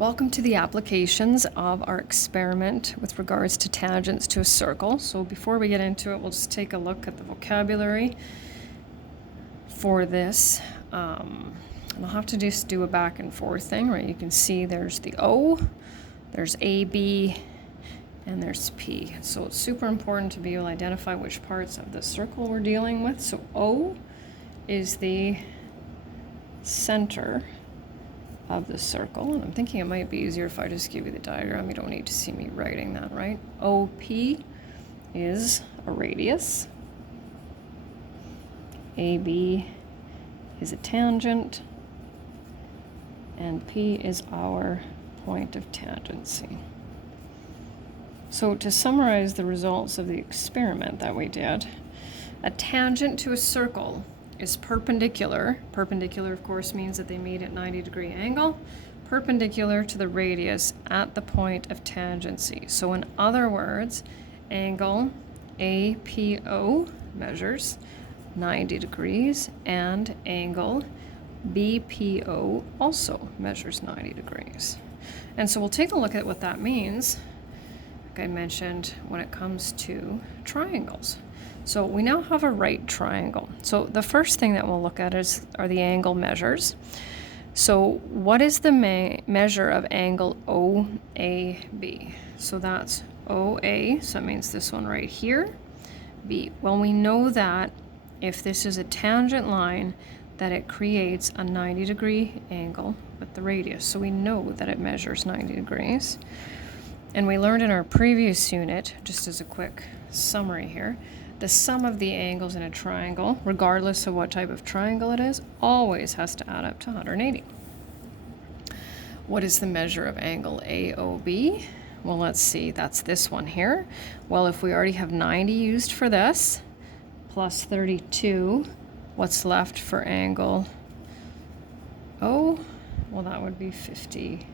Welcome to the applications of our experiment with regards to tangents to a circle. So before we get into it, we'll just take a look at the vocabulary for this. And I'll have to just do a back and forth thing, right? You can see there's the O, there's A, B, and there's P. So it's super important to be able to identify which parts of the circle we're dealing with. So O is the center of the circle, and I'm thinking it might be easier if I just give you the diagram. You don't need to see me writing that, right? OP is a radius, AB is a tangent, and P is our point of tangency. So to summarize the results of the experiment that we did, a tangent to a circle is perpendicular. Perpendicular, of course, means that they meet at 90-degree angle, perpendicular to the radius at the point of tangency. So in other words, angle APO measures 90 degrees and angle BPO also measures 90 degrees. And so we'll take a look at what that means, like I mentioned, when it comes to triangles. So we now have a right triangle. So the first thing that we'll look at are the angle measures. So what is the measure of angle OAB? So that's OA, so that means this one right here, B. Well, we know that if this is a tangent line, that it creates a 90-degree angle with the radius. So we know that it measures 90 degrees. And we learned in our previous unit, just as a quick summary here, the sum of the angles in a triangle, regardless of what type of triangle it is, always has to add up to 180. What is the measure of angle AOB? Well, let's see, that's this one here. Well, if we already have 90 used for this, plus 32, what's left for angle O? Well, that would be 58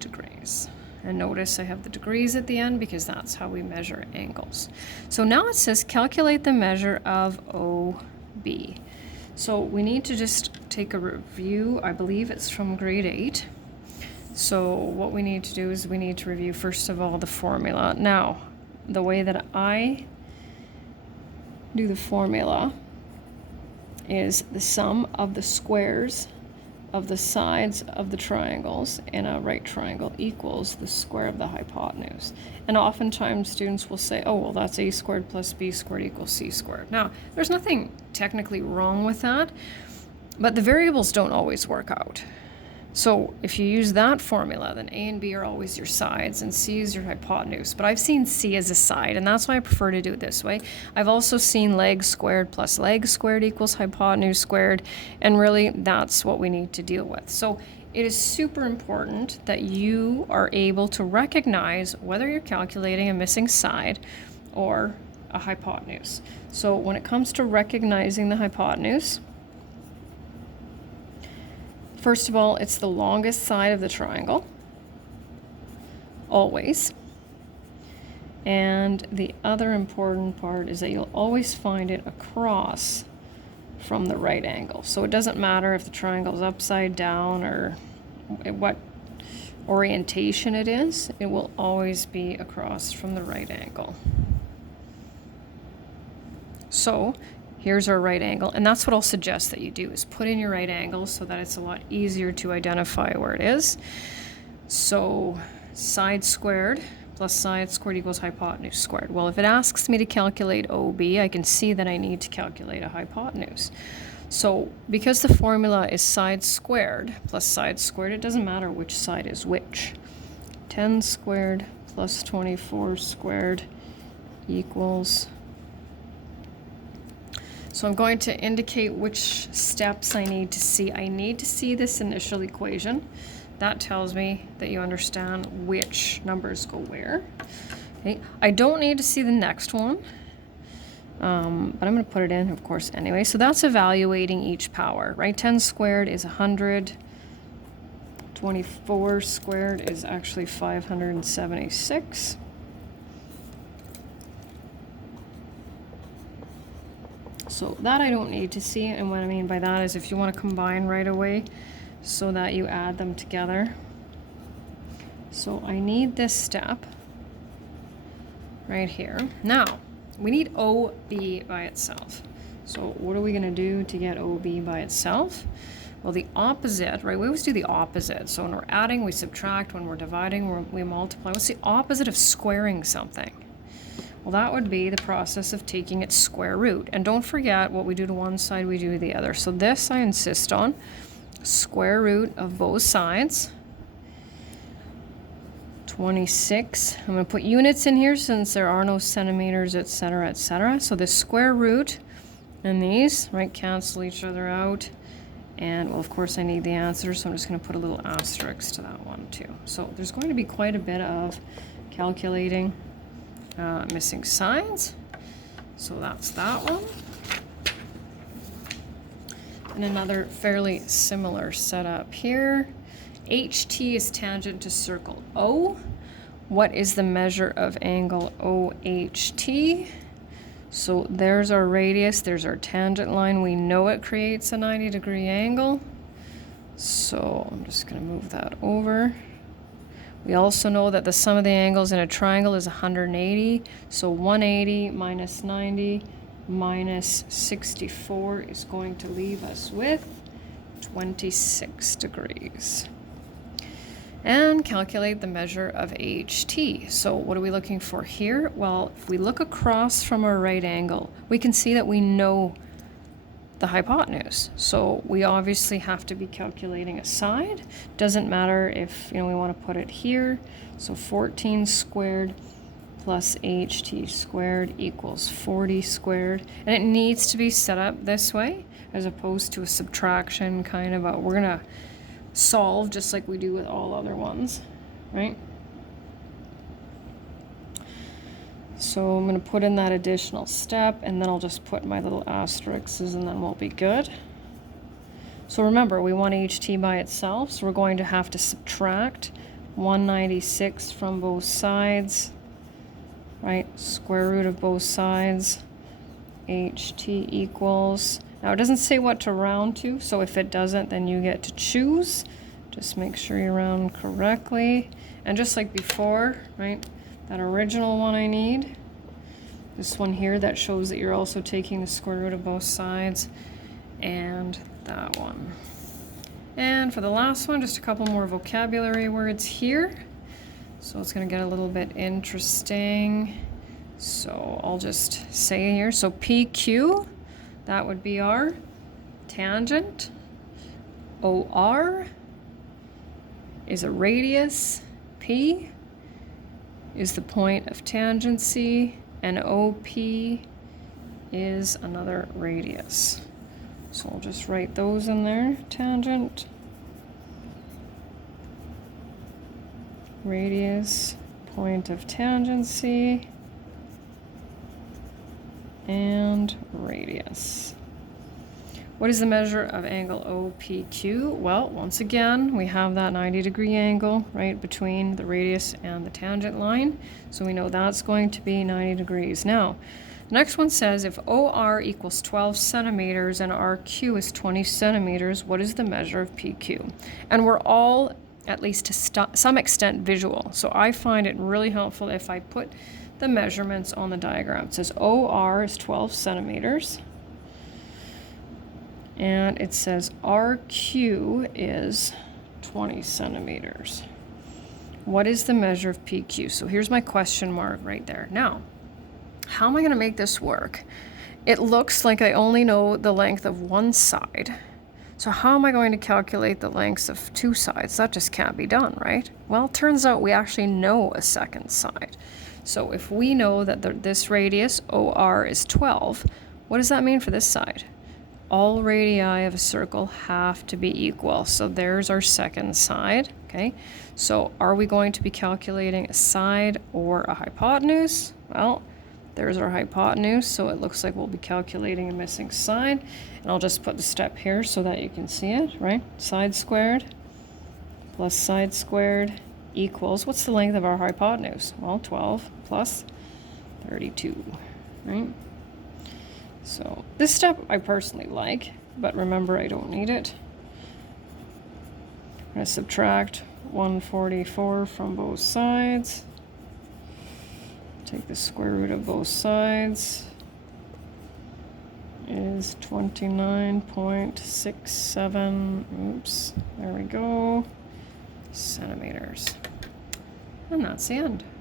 degrees. And notice I have the degrees at the end because that's how we measure angles. So now it says calculate the measure of OB. So we need to just take a review. I believe it's from grade 8. So what we need to do is we need to review first of all the formula. Now, the way that I do the formula is the sum of the squares of the sides of the triangles in a right triangle equals the square of the hypotenuse. And oftentimes students will say, oh, well, that's a squared plus b squared equals c squared. Now, there's nothing technically wrong with that, but the variables don't always work out. So if you use that formula, then a and b are always your sides and c is your hypotenuse. But I've seen c as a side, and that's why I prefer to do it this way. I've also seen leg squared plus leg squared equals hypotenuse squared, and really that's what we need to deal with. So it is super important that you are able to recognize whether you're calculating a missing side or a hypotenuse. So when it comes to recognizing the hypotenuse, first of all, it's the longest side of the triangle, always. And the other important part is that you'll always find it across from the right angle. So it doesn't matter if the triangle is upside down or what orientation it is, it will always be across from the right angle. So here's our right angle, and that's what I'll suggest that you do, is put in your right angle so that it's a lot easier to identify where it is. So side squared plus side squared equals hypotenuse squared. Well, if it asks me to calculate OB, I can see that I need to calculate a hypotenuse. So because the formula is side squared plus side squared, it doesn't matter which side is which. 10 squared plus 24 squared equals. So I'm going to indicate which steps I need to see. I need to see this initial equation. That tells me that you understand which numbers go where. Okay. I don't need to see the next one, but I'm going to put it in, of course, anyway. So that's evaluating each power, right? 10 squared is 100. 24 squared is actually 576. So that I don't need to see, and what I mean by that is if you want to combine right away so that you add them together. So I need this step right here. Now, we need OB by itself. So what are we going to do to get OB by itself? Well, the opposite, right? We always do the opposite. So when we're adding, we subtract. When we're dividing, we multiply. What's the opposite of squaring something? Well, that would be the process of taking its square root. And don't forget, what we do to one side, we do to the other. So this I insist on. Square root of both sides. 26. I'm going to put units in here since there are no centimeters, etc., etc. So the square root and these, right, cancel each other out. And, well, of course, I need the answer, so I'm just going to put a little asterisk to that one, too. So there's going to be quite a bit of calculating missing signs. So that's that one. And another fairly similar setup here. HT is tangent to circle O. What is the measure of angle OHT? So there's our radius, there's our tangent line. We know it creates a 90-degree angle. So I'm just going to move that over. We also know that the sum of the angles in a triangle is 180. So 180 minus 90 minus 64 is going to leave us with 26 degrees. And calculate the measure of HT. So what are we looking for here? Well, if we look across from our right angle, we can see that we know the hypotenuse. So we obviously have to be calculating a side. Doesn't matter if, we want to put it here. So 14 squared plus HT squared equals 40 squared. And it needs to be set up this way as opposed to a subtraction kind of we're going to solve just like we do with all other ones, right? So I'm going to put in that additional step, and then I'll just put my little asterisks, and then we'll be good. So remember, we want HT by itself, so we're going to have to subtract 196 from both sides, right? Square root of both sides. HT equals... Now, it doesn't say what to round to, so if it doesn't, then you get to choose. Just make sure you round correctly. And just like before, right, that original one I need, this one here that shows that you're also taking the square root of both sides, and that one. And for the last one, just a couple more vocabulary words here. So it's going to get a little bit interesting. So I'll just say here, so PQ, that would be our tangent. OR is a radius. P is the point of tangency. And OP is another radius. So I'll just write those in there. Tangent, radius, point of tangency, and radius. What is the measure of angle OPQ? Well, once again, we have that 90-degree angle right between the radius and the tangent line. So we know that's going to be 90 degrees. Now, the next one says if OR equals 12 centimeters and RQ is 20 centimeters, what is the measure of PQ? And we're all, at least to some extent, visual. So I find it really helpful if I put the measurements on the diagram. It says OR is 12 centimeters. And it says RQ is 20 centimeters. What is the measure of PQ? So here's my question mark right there. Now, how am I going to make this work? It looks like I only know the length of one side. So how am I going to calculate the lengths of two sides? That just can't be done, right? Well, it turns out we actually know a second side. So if we know that this radius, OR, is 12, what does that mean for this side? All radii of a circle have to be equal. So there's our second side, okay? So are we going to be calculating a side or a hypotenuse? Well, there's our hypotenuse, so it looks like we'll be calculating a missing side. And I'll just put the step here so that you can see it, right? Side squared plus side squared equals, what's the length of our hypotenuse? Well, 12 plus 32, right? So this step I personally like, but remember I don't need it. going to subtract 144 from both sides. Take the square root of both sides. Is 29.67, oops, there we go, centimeters. And that's the end.